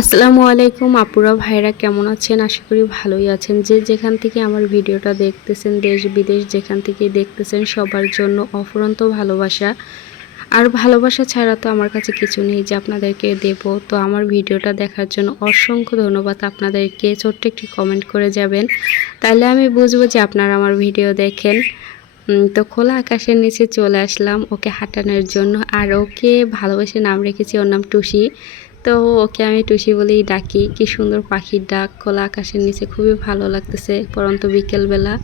আসসালামু আলাইকুম আপুরা ভাইরা, কেমন আছেন? আশা করি ভালোই আছেন। যে যেখান থেকে আমার ভিডিওটা দেখতেছেন, দেশ বিদেশ যেখান থেকে দেখতেছেন, সবার জন্য অফুরন্ত ভালোবাসা। আর ভালোবাসা ছাড়া তো আমার কাছে কিছু নেই যে আপনাদেরকে দেব। তো আমার ভিডিওটা দেখার জন্য অসংখ্য ধন্যবাদ আপনাদেরকে। ছোট্ট একটি কমেন্ট করে যাবেন, তাহলে আমি বুঝবো যে আপনারা আমার ভিডিও দেখেন। তো খোলা আকাশের নিচে চলে আসলাম ওকে হাঁটানোর জন্য। আর ওকে ভালোবেসে নাম রেখেছি, ওর নাম টুসি। তো ওকে আমি টুসি বলেই ডাকি। কি সুন্দর পাখির ডাক খোলা আকাশের নিচে, খুবই ভালো লাগতেছে পরন্ত বিকেলবেলা।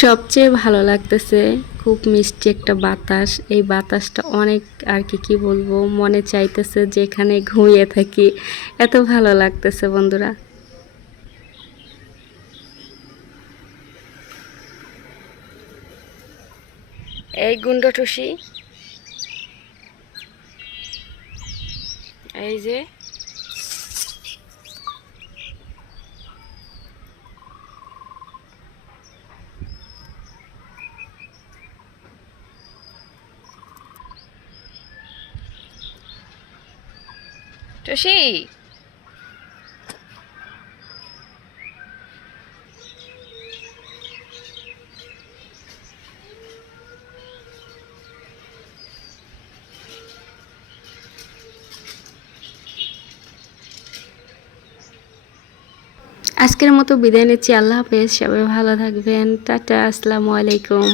সবচেয়ে ভালো লাগতেছে খুব মিষ্টি একটা বাতাস। এই বাতাসটা অনেক আর কি বলবো, মনে চাইতেছে যে এখানে ঘুমিয়ে থাকি, এত ভালো লাগতেছে বন্ধুরা। এই গুন্ড টুসি, এই যে টুসি। আজকের মতো বিদায় নিচ্ছি। আল্লাহ হাফেজ, সবাই ভালো থাকবেন। টাটা, আসসালামু আলাইকুম।